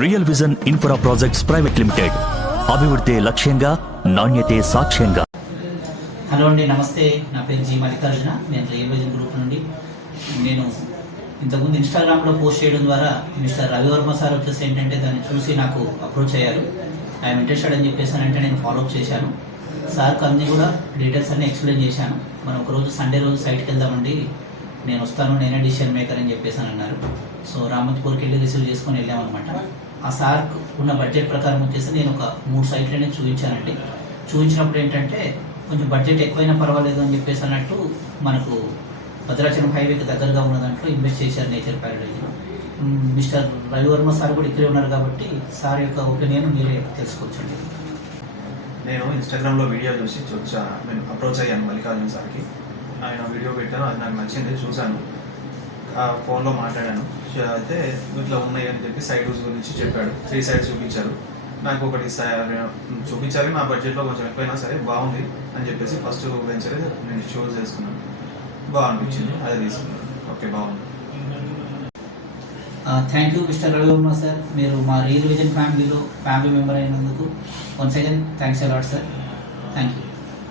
Real vision infra projects private limited. అభివృద్ధి లక్ష్యంగా, నాణ్యతే సాక్ష్యంగా. హలో అండి, నమస్తే. నా పేరు జి మల్లికార్జున. నేను రియల్ విజన్ గ్రూప్ నుండి. నేను ఇంతకుముందు ఇన్స్టాగ్రామ్లో పోస్ట్ చేయడం ద్వారా మిస్టర్ రవివర్మ సార్ వచ్చేసి ఏంటంటే దాన్ని చూసి నాకు అప్రోచ్ అయ్యారు. ఐఎమ్ ఇంట్రెస్టెడ్ అని చెప్పేసి అంటే నేను ఫాలోఅప్ చేశాను. సార్కి అన్నీ కూడా డీటెయిల్స్ అన్నీ ఎక్స్ప్లెయిన్ చేశాను. మనం ఒకరోజు సండే రోజు సైట్కి వెళ్దామండి, నేను వస్తాను, నేనే డిసిషన్ మేకర్ అని చెప్పేసి అని అన్నారు. సో రామత్పూర్కి వెళ్ళి రిసీవ్ చేసుకొని వెళ్ళామన్నమాట. ఆ సార్ ఉన్న బడ్జెట్ ప్రకారం వచ్చేసి నేను ఒక 3 సైట్లనే చూపించానండి. చూపించినప్పుడు ఏంటంటే కొంచెం బడ్జెట్ ఎక్కువైనా పర్వాలేదు అని చెప్పేసి అన్నట్టు మనకు భద్రాచలం హైవేకి దగ్గరగా ఉన్న దాంట్లో ఇన్వెస్ట్ చేశారు nature paradise. Mister Ravi Varma sir కూడా ఇక్కడే ఉన్నారు కాబట్టి సార్ యొక్క ఒపీనియన్ మీరే తెలుసుకోవచ్చండి. నేను ఇన్స్టాగ్రామ్లో వీడియో చూసి అప్రోచ్ అయ్యాను మల్లికార్జున సార్కి. ఆయన వీడియో పెట్టాను, అది నాకు నచ్చింది, చూశాను, ఫోన్లో మాట్లాడాను. అయితే ఇట్లా ఉన్నాయి అని చెప్పి సైట్ గురించి చెప్పాడు. 3 సైట్స్ చూపించారు. నాకు ఒకటి చూపించాలి, నా బడ్జెట్లో కొంచెం ఎక్కువైనా సరే బాగుంది అని చెప్పేసి ఫస్ట్ వెంచర్ నేను చూస్ చేసుకున్నాను. బాగా అనిపించింది, అదే తీసుకున్నాను. ఓకే, బాగుంది. Thank you mister Ravi Varma sir. మీరు మా రియల్ విజన్ ఫ్యామిలీ మెంబర్ అయినందుకు once again thanks a lot sir. Thank you.